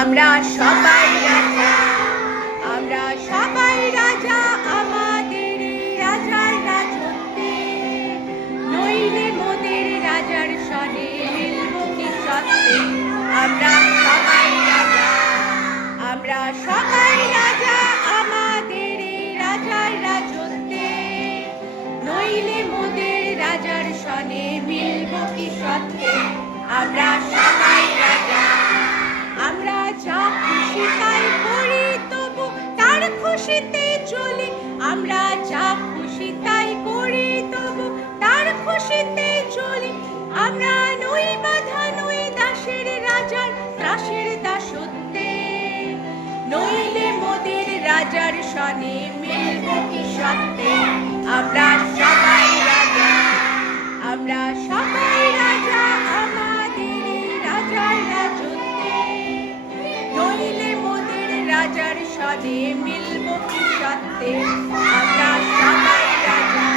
আমরা সবাই রাজা, আমরা সবাই রাজা আমাদের রাজার রাজত্বে, নইলে মোদের রাজার সনে মিলব কি সত্যে। আমরা সবাই রাজা, আমরা সবাই রাজা আমাদের রাজার রাজত্বে, নইলে মোদের রাজার সনে মিলব কি সত্যে। আমরা সবাই রাজা, আমরা যা খুশি তাই করি তবু তার খুশিতে চলি। আমরা যা খুশি তাই করি তবু তার খুশিতে চলি। আমরা নই বাধা নই দাসের রাজার ত্রাসের দাসত্বে, নইলে মোদের রাজার সনে মিলব কি সত্যে। আমরা সবাই রাজা, আমরা সবাই রাজা আমাদের রাজার রাজত্বে, নইলে মোদের রাজার সনে মিলব কি সত্যে। আমরা সবাই রাজা,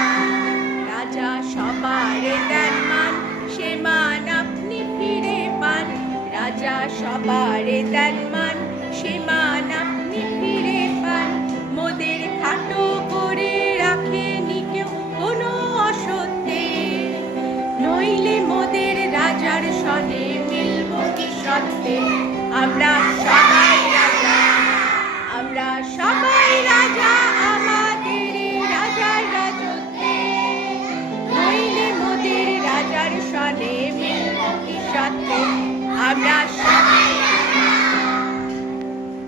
রাজা সবার দেন মান, সে মান আপনি ফিরে পান। রাজা সবার দেন মান, সে মান আপনি ফিরে পান। মোদের খাটো করে রাখেনি কেউ কোনো অসত্যে, নইলে মোদের রাজার সনে মিলব কি সত্যে। আমরা সবাই